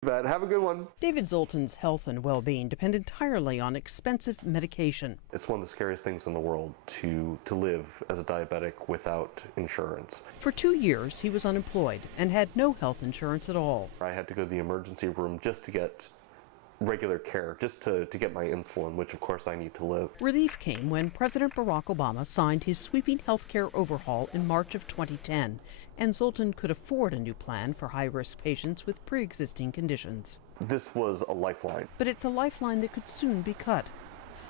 But have a good one. David Zoltan's health and well-being depend entirely on expensive medication. It's one of the scariest things in the world to live as a diabetic without insurance. For 2 years, he was unemployed and had no health insurance at all. I had to go to the emergency room just to get regular care, just to get my insulin, which of course I need to live. Relief came when President Barack Obama signed his sweeping healthcare overhaul in March of 2010, and Zoltan could afford a new plan for high-risk patients with pre-existing conditions. This was a lifeline. But it's a lifeline that could soon be cut.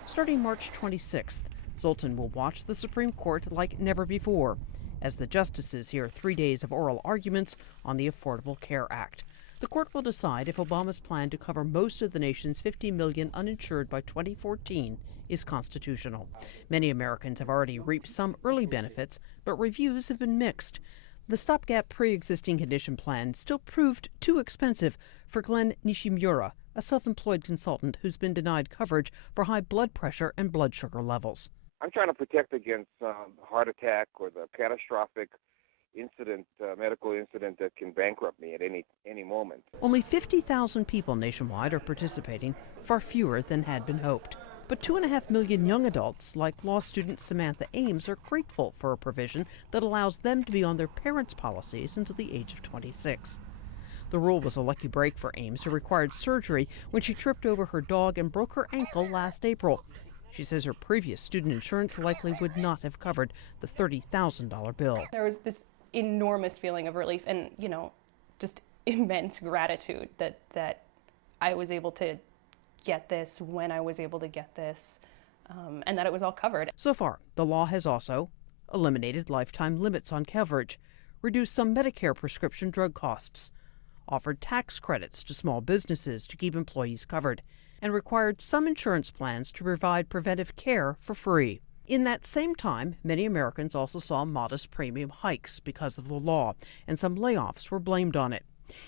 Starting March 26th, Zoltan will watch the Supreme Court like never before, as the justices hear 3 days of oral arguments on the Affordable Care Act. The court will decide if Obama's plan to cover most of the nation's 50 million uninsured by 2014 is constitutional. Many Americans have already reaped some early benefits, but reviews have been mixed. The stopgap pre-existing condition plan still proved too expensive for Glenn Nishimura, a self-employed consultant who's been denied coverage for high blood pressure and blood sugar levels. I'm trying to protect against heart attack or the catastrophic medical incident that can bankrupt me at any moment. Only 50,000 people nationwide are participating, far fewer than had been hoped. But 2.5 million young adults, like law student Samantha Ames, are grateful for a provision that allows them to be on their parents' policies until the age of 26. The rule was a lucky break for Ames, who required surgery when she tripped over her dog and broke her ankle last April. She says her previous student insurance likely would not have covered the $30,000 bill. There was this enormous feeling of relief and, just immense gratitude that I was able to get this when I was able to get this, and that it was all covered. So far, the law has also eliminated lifetime limits on coverage, reduced some Medicare prescription drug costs, offered tax credits to small businesses to keep employees covered, and required some insurance plans to provide preventive care for free. In that same time, many Americans also saw modest premium hikes because of the law, and some layoffs were blamed on it.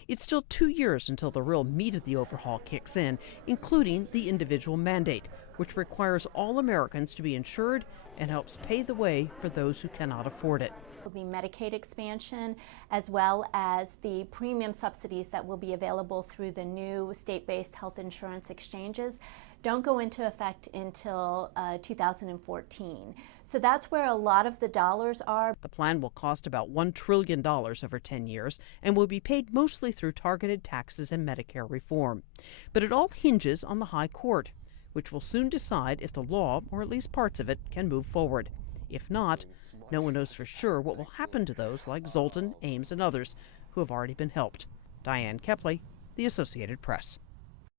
It's still 2 years until the real meat of the overhaul kicks in, including the individual mandate, which requires all Americans to be insured and helps pay the way for those who cannot afford it. The Medicaid expansion, as well as the premium subsidies that will be available through the new state-based health insurance exchanges, don't go into effect until 2014. So that's where a lot of the dollars are. The plan will cost about $1 trillion over 10 years and will be paid mostly through targeted taxes and Medicare reform. But it all hinges on the High Court, which will soon decide if the law, or at least parts of it, can move forward. If not, no one knows for sure what will happen to those like Zoltan, Ames, and others who have already been helped. Diane Kepley, The Associated Press.